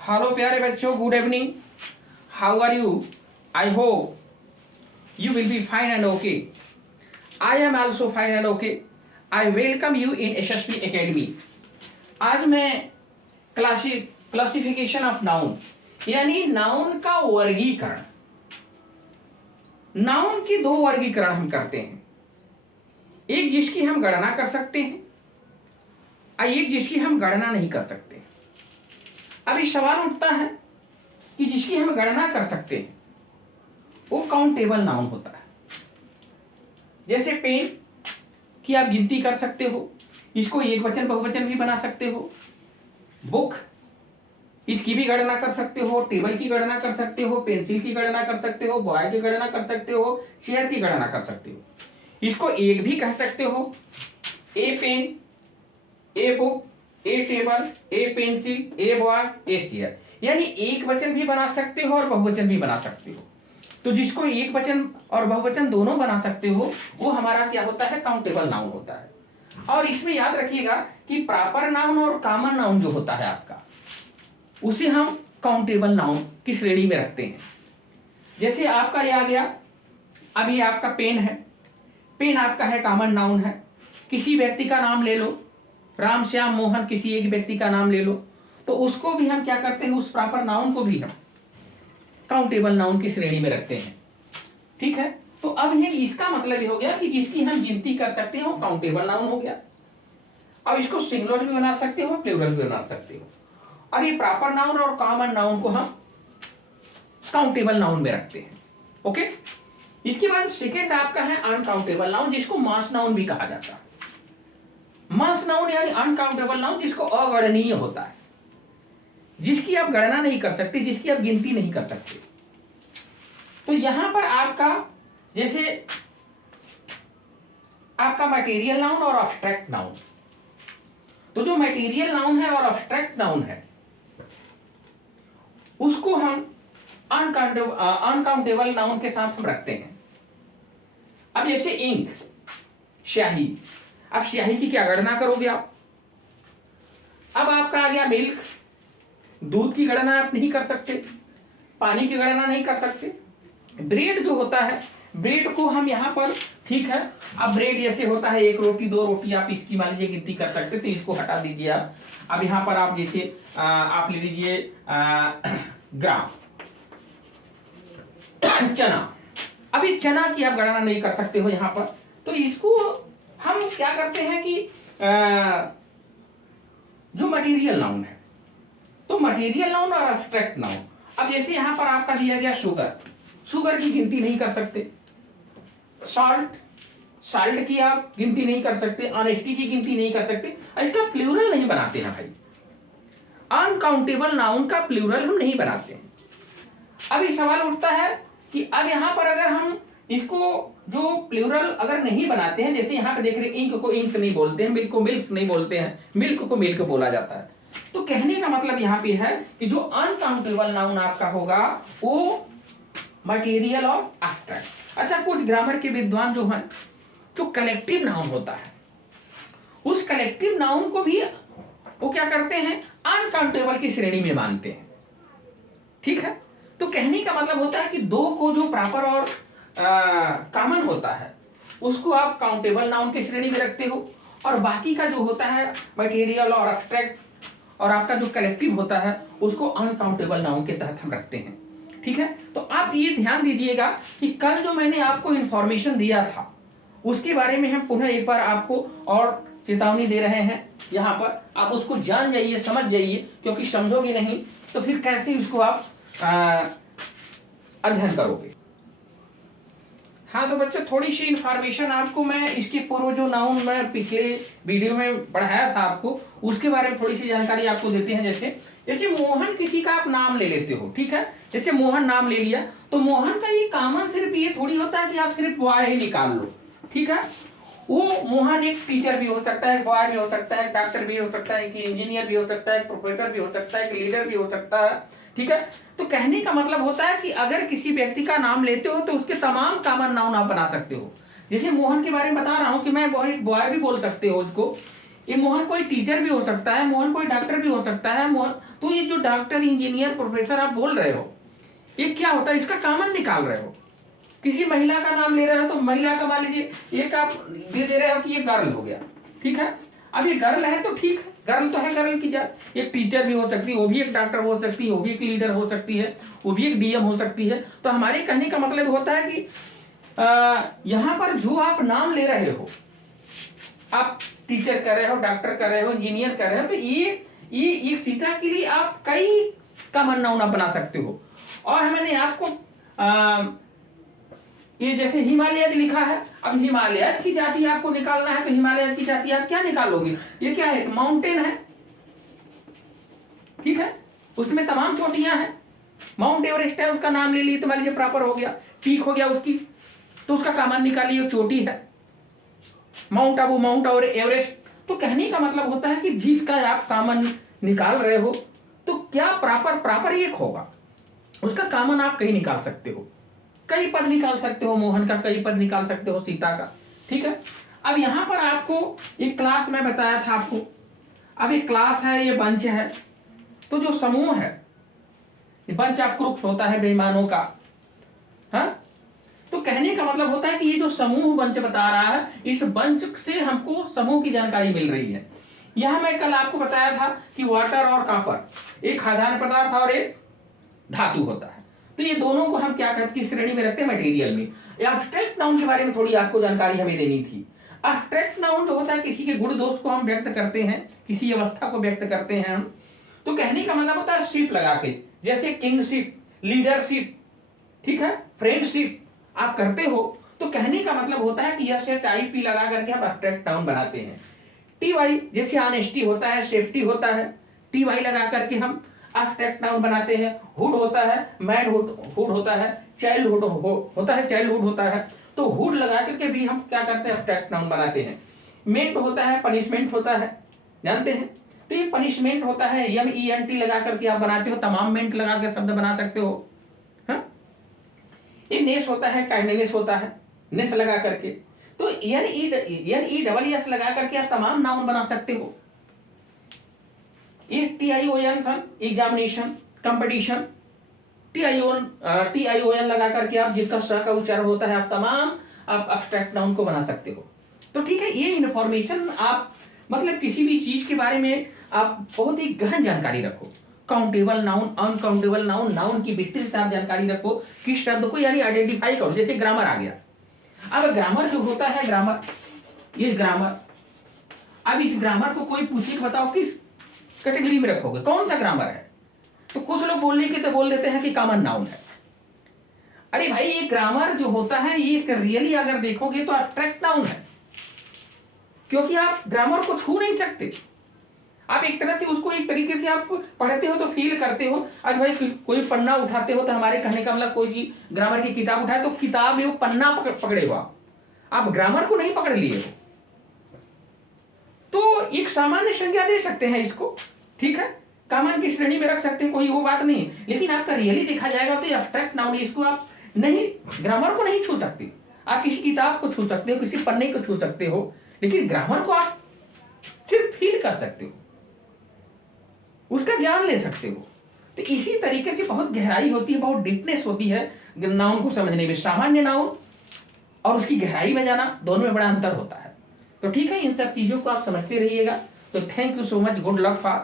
Hello प्यारे बच्चों, good evening. How are you? I hope you will be fine and okay. I am also fine and okay. I welcome you in Yashasvi academy. आज मैं classification of noun यानी noun का वर्गीकरण, noun के दो वर्गीकरण हम करते हैं। एक जिसकी हम गणना कर सकते हैं और एक जिसकी हम गणना नहीं कर सकते। अभी सवाल उठता है कि जिसकी हम गणना कर सकते हैं वो काउंटेबल नाउन होता है। जैसे पेन की आप गिनती कर सकते हो, इसको एक वचन बहुवचन भी बना सकते हो। बुक, इसकी भी गणना कर सकते हो, टेबल की गणना कर सकते हो, पेंसिल की गणना कर सकते हो, बॉय की गणना कर सकते हो, चेयर की गणना कर सकते हो। इसको एक भी कह सकते हो, a pen, a book, a table, a pencil, a boy, a chair, यानी एक वचन भी बना सकते हो और बहुवचन भी बना सकते हो। तो जिसको एक वचन और बहुवचन दोनों बना सकते हो वो हमारा क्या होता है? काउंटेबल नाउन होता है। और इसमें याद रखिएगा कि प्रॉपर नाउन और कॉमन नाउन जो होता है आपका, उसे हम काउंटेबल नाउन की श्रेणी में रखते हैं। जैसे आपका ये आ गया, अब ये आपका पेन है। पेन आपका है कॉमन नाउन है। किसी व्यक्ति का नाम ले लो, राम, श्याम, मोहन, किसी एक व्यक्ति का नाम ले लो, तो उसको भी हम क्या करते हैं? उस प्रॉपर नाउन को भी हम काउंटेबल नाउन की श्रेणी में रखते हैं। ठीक है, तो अब ये इसका मतलब ये हो गया कि जिसकी हम गिनती कर सकते हो काउंटेबल नाउन हो गया। अब इसको सिंगुलर भी बना सकते हो, प्लूरल भी बना सकते हो। और ये प्रॉपर नाउन और कॉमन नाउन को हम काउंटेबल नाउन में रखते हैं। ओके, इसके बाद सेकेंड आपका है अनकाउंटेबल नाउन, जिसको मास नाउन भी कहा जाता है। मास नाउन यानी अनकाउंटेबल नाउन, जिसको अगणनीय होता है, जिसकी आप गणना नहीं कर सकते, जिसकी आप गिनती नहीं कर सकते। तो यहां पर आपका जैसे आपका मटेरियल नाउन और अब्स्ट्रैक्ट नाउन, तो जो मटेरियल नाउन है और अब्स्ट्रैक्ट नाउन है उसको हम अनकाउंटेबल नाउन के साथ हम रखते हैं। अब जैसे इंक, स्याही, अब स्याही की क्या गणना करोगे आप? अब आपका आ गया मिल्क, दूध की गणना आप नहीं कर सकते, पानी की गणना नहीं कर सकते। ब्रेड जो होता है, ब्रेड को हम यहाँ पर, ठीक है, अब ब्रेड जैसे होता है एक रोटी दो रोटी, आप इसकी मान लीजिए गिनती कर सकते, तो इसको हटा दीजिए आप। अब यहाँ पर आप जैसे आप ले लीजिए ग्राम चना। अभी चना की आप गणना नहीं कर सकते हो यहाँ पर, तो इसको हम क्या करते हैं कि जो मटेरियल नाउन है, तो मटेरियल नाउन और एब्स्ट्रैक्ट नाउन। अब जैसे यहां पर आपका दिया गया शुगर, शुगर की गिनती नहीं कर सकते। सॉल्ट, साल्ट की आप गिनती नहीं कर सकते। ऑनेस्टी की गिनती नहीं कर सकते। इसका प्लूरल नहीं बनाते हैं भाई, अनकाउंटेबल नाउन का प्लूरल हम नहीं बनाते हैं। अब सवाल उठता है कि अब यहां पर अगर हम इसको जो प्लूरल अगर नहीं बनाते हैं, जैसे यहाँ पे देख रहे हैं इंक को इंक नहीं बोलते हैं, मिल्क को मिल्क नहीं बोलते हैं, मिल्क को मिल्क बोला जाता है, तो कहने का मतलब यहाँ पे है कि जो अनकाउंटेबल नाउन आपका होगा वो मटेरियल और एब्स्ट्रैक्ट। अच्छा, कुछ ग्रामर के विद्वान जो हैं, जो कलेक्टिव नाउन होता है, उस कलेक्टिव नाउन को भी वो क्या करते हैं? अनकाउंटेबल की श्रेणी में मानते हैं। ठीक है, तो कहने का मतलब होता है कि दो को जो प्रॉपर और कॉमन होता है उसको आप काउंटेबल नाउन की श्रेणी में रखते हो, और बाकी का जो होता है मटेरियल और एब्स्ट्रैक्ट और आपका जो कलेक्टिव होता है उसको अनकाउंटेबल नाउन के तहत हम रखते हैं। ठीक है, तो आप ये ध्यान दीजिएगा कि कल जो मैंने आपको इंफॉर्मेशन दिया था उसके बारे में हम पुनः एक बार आपको और चेतावनी दे रहे हैं। यहाँ पर आप उसको जान जाइए, समझ जाइए, क्योंकि समझोगे नहीं तो फिर कैसे उसको आप अध्ययन करोगे। हाँ, तो बच्चों थोड़ी सी इंफॉर्मेशन आपको मैं इसके पूर्व जो नाउन मैं पिछले वीडियो में पढ़ाया था आपको, उसके बारे में थोड़ी सी जानकारी आपको देते हैं। जैसे मोहन किसी का आप नाम ले लेते हो, ठीक है, जैसे मोहन नाम ले लिया, तो मोहन का ये कॉमन सिर्फ ये थोड़ी होता है कि आप सिर्फ बॉय ही निकाल लो। ठीक है, वो मोहन एक टीचर भी हो सकता है, बॉय भी हो सकता है, डॉक्टर भी हो सकता है, एक इंजीनियर भी हो सकता है, प्रोफेसर भी हो सकता है, एक लीडर भी हो सकता है। ठीक है, तो कहने का मतलब होता है कि अगर किसी व्यक्ति का नाम लेते हो तो उसके तमाम कॉमन नाउन आप बना सकते हो। जैसे मोहन के बारे में बता रहा हूं कि मैं बॉय भी बोल सकते हो उसको, ये मोहन कोई टीचर भी हो सकता है, मोहन कोई डॉक्टर भी हो सकता है, मोहन। तो ये जो डॉक्टर, इंजीनियर, प्रोफेसर आप बोल रहे हो, ये क्या होता है, इसका कॉमन निकाल रहे हो। किसी महिला का नाम ले रहे हो तो महिला का मान लीजिए एक आप दे रहे हो कि ये गर्ल हो गया, ठीक है। अब ये गर्ल है तो ठीक है, गर्ल तो है, गर्ल की जात। एक टीचर भी हो सकती है, वो भी एक डॉक्टर हो सकती है, वो भी एक लीडर हो सकती है, वो भी एक डीएम हो सकती है। तो हमारे कहने का मतलब होता है कि यहाँ पर जो आप नाम ले रहे हो, आप टीचर कर रहे हो, डॉक्टर कर रहे हो, इंजीनियर कर रहे हो, तो ये सीता के लिए आप कई कॉमन नाउन बना सकते हो। और मैंने आपको ये जैसे हिमालय लिखा है, अब हिमालय की जाति आपको निकालना है तो हिमालय की जाति आप क्या निकालोगे, ये क्या है, माउंटेन है, ठीक है, उसमें तमाम चोटियां हैं। माउंट एवरेस्ट है, उसका नाम ले लिए तो मान लीजिए प्रॉपर हो गया, पीक हो गया उसकी, तो उसका कॉमन निकालिए, चोटी है माउंट आबू, माउंट और एवरेस्ट। तो कहने का मतलब होता है कि जिसका आप कॉमन निकाल रहे हो तो क्या प्रॉपर एक होगा, उसका कॉमन आप कहीं निकाल सकते हो, कई पद निकाल सकते हो, मोहन का कई पद निकाल सकते हो, सीता का, ठीक है। अब यहां पर आपको एक क्लास में बताया था आपको, अब एक क्लास है, ये बंच है, तो जो समूह है, बंच ऑफ ग्रुप्स होता है बेईमानों का, हाँ। तो कहने का मतलब होता है कि ये जो समूह बंच बता रहा है, इस बंच से हमको समूह की जानकारी मिल रही है। यहां मैं कल आपको बताया था कि वाटर और कॉपर एक खाद्यान्न पदार्थ और एक धातु होता है, तो ये दोनों को हम क्या कहते हैं, श्रेणी में रखते हैं, मटेरियल में। एब्स्ट्रैक्ट नाउन के बारे में थोड़ी आपको जानकारी हमें देनी थी। एब्स्ट्रैक्ट नाउन जो होता है, किसी के गुण दोष को हम व्यक्त करते हैं, किसी अवस्था को व्यक्त करते हैं हम। तो कहने का मतलब होता है शिप लगा के, जैसे किंगशिप, लीडरशिप, ठीक है, फ्रेंडशिप आप करते हो, तो कहने का मतलब होता है कि SHIP लगा करके आप एब्स्ट्रैक्ट नाउन बनाते हैं। TY जैसे ऑनेस्टी होता है, सेफ्टी होता है, TY लगा करके हम एब्स्ट्रैक्ट नाउन बनाते हैं। हुड होता है, मैनहुड हुड होता है, चाइल्डहुड होता है, चाइल्डहुड होता है, तो हुड लगा करके भी हम क्या करते हैं, एब्स्ट्रैक्ट नाउन बनाते हैं। मेंट होता है, पनिशमेंट होता है, जानते हैं, तो ये पनिशमेंट होता है, MENT लगा करके आप बनाते हो, तमाम मेंट लगा कर शब्द बना सकते हो, हाँ। ये नेस होता है, काइंडनेस होता है, नेस लगा करके, तो NESS लगा करके आप तमाम नाउन बना सकते हो। ये TION एग्जामिनेशन, कंपटीशन, TION लगा करके आप जिसका स का उच्चारण होता है, आप तमाम आप एब्स्ट्रैक्ट नाउन को बना सकते हो। तो ठीक है, ये इन्फॉर्मेशन आप मतलब किसी भी चीज के बारे में आप बहुत ही गहन जानकारी रखो। Countable noun, uncountable noun, noun की विस्तृत आप जानकारी रखो, किस शब्द को यानी आइडेंटिफाई करो। जैसे ग्रामर आ गया, अब ग्रामर जो होता है, ग्रामर, ये ग्रामर, अब इस ग्रामर को कोई पूछे कि बताओ किस कैटेगरी में रखोगे, कौन सा ग्रामर है, तो कुछ लोग बोलने के तो बोल देते हैं कि कॉमन नाउन है। अरे भाई, ये ग्रामर जो होता है, ये रियली अगर देखोगे तो एब्स्ट्रैक्ट नाउन है, क्योंकि आप ग्रामर को छू नहीं सकते। आप एक तरह से उसको एक तरीके से आप पढ़ते हो तो फील करते हो। आज भाई कोई पन्ना उठाते हो तो हमारे कहने का मतलब कोई ग्रामर की किताब उठाए तो किताब में वो पन्ना पकड़े हो, आप ग्रामर को नहीं पकड़ लिए हो, तो एक सामान्य संज्ञा दे सकते हैं इसको, ठीक है, कॉमन की श्रेणी में रख सकते हैं, कोई वो बात नहीं है। लेकिन आपका रियली देखा जाएगा तो एब्स्ट्रैक्ट नाउन, इसको आप नहीं, ग्रामर को नहीं छू सकते। आप किसी किताब को छू सकते हो, किसी पन्ने को छू सकते हो, लेकिन ग्रामर को आप सिर्फ फील कर सकते हो, उसका ज्ञान ले सकते हो। तो इसी तरीके से बहुत गहराई होती है, बहुत डीपनेस होती है नाउन को समझने में। सामान्य नाउन और उसकी गहराई में जाना, दोनों में बड़ा अंतर होता है। तो ठीक है, इन सब चीजों को आप समझते रहिएगा। तो thank you so much, good luck for